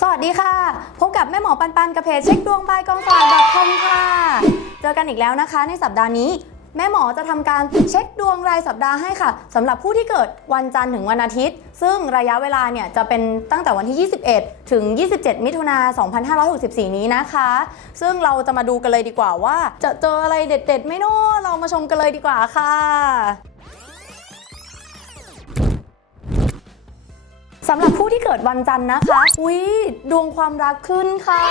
สวัสดีค่ะ พบกับแม่หมอปันปันกับเพจเช็คดวงบายกองสลาก .com ค่ะ เจอกันอีกแล้วนะคะ ในสัปดาห์นี้แม่หมอจะทำการเช็คดวงรายสัปดาห์ให้ค่ะสำหรับผู้ที่เกิดวันจันทร์ถึงวันอาทิตย์ ซึ่งระยะเวลาเนี่ยจะเป็นตั้งแต่วันที่ 21 ถึง 27 มิถุนา2564 นี้นะคะ ซึ่งเราจะมาดูกันเลยดีกว่าว่า จะเจออะไรเด็ดๆไหม่นอเรามาชมกันเลยดีกว่าค่ะ สำหรับผู้ที่เกิดวันจันทร์นะคะ อุ๊ยดวงความรักขึ้นค่ะ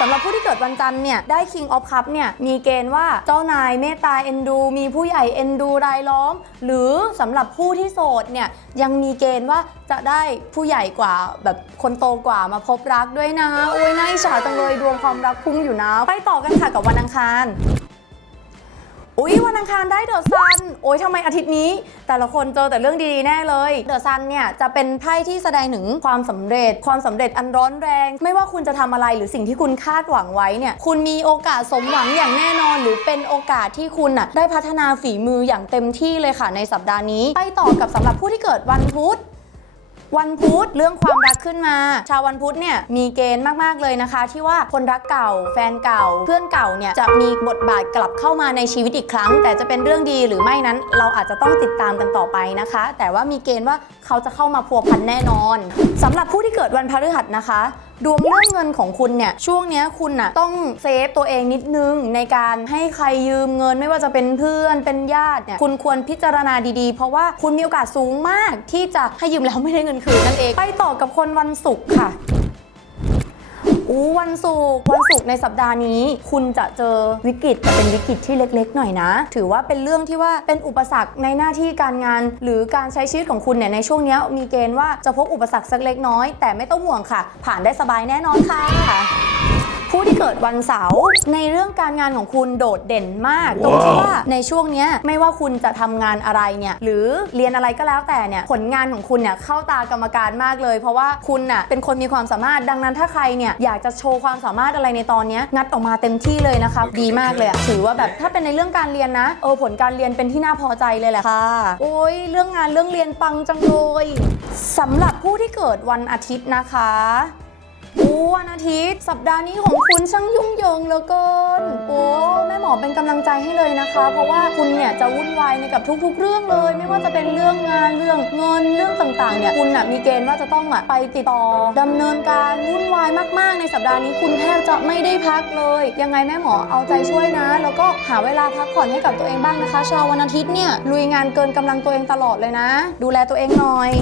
สำหรับผู้ที่เกิดวันจันทร์เนี่ย ได้ King of Cup เนี่ย มีเกณฑ์ว่าเจ้านายเมตตาเอ็นดู มีผู้ใหญ่เอ็นดูรายล้อม หรือสำหรับผู้ที่โสดเนี่ย ยังมีเกณฑ์ว่าจะได้ผู้ใหญ่กว่าแบบคนโตกว่ามาพบรักด้วยนะ โอ้ยน่าอิจฉาจังเลยดวงความรักพุ่งอยู่นะ ไปต่อกันค่ะกับวันอังคาร อุ๊ยวันอังคารได้เดอะซันโอ๊ยทำไมอาทิตย์นี้ แต่ละคนเจอแต่เรื่องดีๆแน่เลยเดอะซันเนี่ยจะเป็นไพ่ที่แสดงถึงความสำเร็จ ความสำเร็จอันร้อนแรง ไม่ว่าคุณจะทำอะไรหรือสิ่งที่คุณคาดหวังไว้เนี่ยคุณมีโอกาสสมหวังอย่างแน่นอน หรือเป็นโอกาสที่คุณน่ะได้พัฒนาฝีมืออย่างเต็มที่เลยค่ะในสัปดาห์นี้ ไปต่อกับสำหรับผู้ที่เกิดวันพุธ วันพุธเรื่องความรักขึ้นมา ชาววันพุธเนี่ยมีเกณฑ์มากๆเลยนะคะ ที่ว่าคนรักเก่า แฟนเก่า เพื่อนเก่าเนี่ยจะมีบทบาทกลับเข้ามาในชีวิตอีกครั้ง แต่จะเป็นเรื่องดีหรือไม่นั้น เราอาจจะต้องติดตามกันต่อไปนะคะ แต่ว่ามีเกณฑ์ว่าเขาจะเข้ามาพัวพันแน่นอนสำหรับผู้ที่เกิดวันพฤหัสนะคะ ดวงเรื่องเงินของคุณเนี่ยช่วงเนี้ยคุณน่ะต้องเซฟตัวเองนิดนึงในการให้ใครยืมเงินไม่ว่าจะเป็นเพื่อนเป็นญาติเนี่ยคุณควรพิจารณาดีๆ เพราะว่าคุณมีโอกาสสูงมากที่จะให้ยืมแล้วไม่ได้เงินคืนนั่นเองไปต่อกับคนวันศุกร์ค่ะ วันศุกร์วันศุกร์ในสัปดาห์นี้ คุณจะเจอวิกฤตแต่เป็นวิกฤตที่เล็กๆ หน่อยนะ ถือว่าเป็นเรื่องที่ว่าเป็นอุปสรรคในหน้าที่การงาน หรือการใช้ชีวิตของคุณเนี่ยในช่วงนี้มีเกณฑ์ว่าจะพบอุปสรรคสักเล็กน้อย แต่ไม่ต้องห่วงค่ะ ผ่านได้สบายแน่นอนค่ะ ผู้ที่เกิดวันเสาร์ในเรื่องการงานของคุณโดดเด่นมาก ตรงที่ว่าในช่วงเนี้ยไม่ว่าคุณจะทำงานอะไรเนี่ยหรือเรียนอะไรก็แล้วแต่เนี่ยผลงานของคุณเนี่ยเข้าตากรรมการมากเลย เพราะว่าคุณน่ะเป็นคนมีความสามารถดังนั้นถ้าใครเนี่ยอยากจะโชว์ความสามารถอะไรในตอนเนี้ยงัดออกมาเต็มที่เลยนะคะดีมากเลยอะถือว่าแบบถ้าเป็นในเรื่องการเรียนนะเออผลการเรียนเป็นที่น่าพอใจเลยแหละค่ะ โอ้ยเรื่องงานเรื่องเรียนปังจังเลยสำหรับผู้ที่เกิดวันอาทิตย์นะคะ อู้วันอาทิตย์ สัปดาห์นี้ของคุณช่างยุ่งเหยิงเหลือเกิน โอ้แม่หมอเป็นกำลังใจให้เลยนะคะ เพราะว่าคุณเนี่ยจะวุ่นวายในกับทุก ๆ เรื่องเลย ไม่ว่าจะเป็นเรื่องงานเรื่องเงินเรื่องต่างๆเนี่ยคุณน่ะมีเกณฑ์ว่าจะต้องอะไปติดต่อดำเนินการวุ่นวายมากๆ ในสัปดาห์นี้คุณแทบจะไม่ได้พักเลย ยังไงแม่หมอเอาใจช่วยนะ แล้วก็หาเวลาพักผ่อนให้กับตัวเองบ้างนะคะชาววันอาทิตย์เนี่ยลุยงานเกินกำลังตัวเองตลอดเลยนะ ดูแลตัวเองหน่อย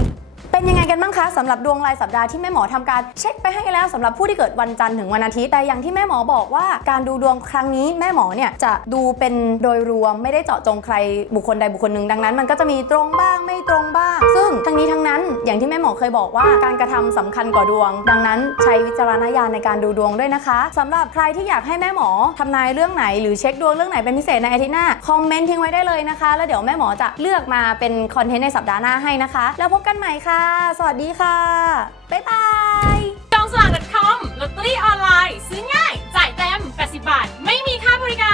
เป็นยังไงกันบ้างคะสำหรับดวงรายสัปดาห์ที่แม่หมอทำการเช็คไปให้แล้วสำหรับผู้ที่เกิดวันจันทร์ถึงวันอาทิตย์แต่อย่างที่แม่หมอบอกว่าการดูดวงครั้งนี้แม่หมอเนี่ยจะดูเป็นโดยรวมไม่ได้เจาะจงใครบุคคลใดบุคคลหนึ่งดังนั้น มันก็จะมีตรงบ้างไม่ตรงบ้าง ซึ่งทั้งนี้ทั้งนั้นอย่างที่แม่หมอเคยบอกว่าการกระทำสำคัญกว่าดวง ดังนั้นใช้วิจารณญาณในการดูดวงด้วยนะคะสำหรับใครที่อยากให้แม่หมอทำนายเรื่องไหนหรือเช็คดวงเรื่องไหนเป็นพิเศษในอาทิตย์หน้าคอมเมนต์ทิ้งไว้ได้เลยนะคะ แล้วเดี๋ยวแม่หมอจะเลือกมาเป็นคอนเทนต์ในสัปดาห์หน้าให้นะคะ แล้วพบกันใหม่ค่ะสวัสดีค่ะ บ๊ายบายจองสลาก .com ลอตเตอรี่ออนไลน์ ซื้อง่าย จ่ายเต็ม 80 บาท ไม่มีค่าบริการ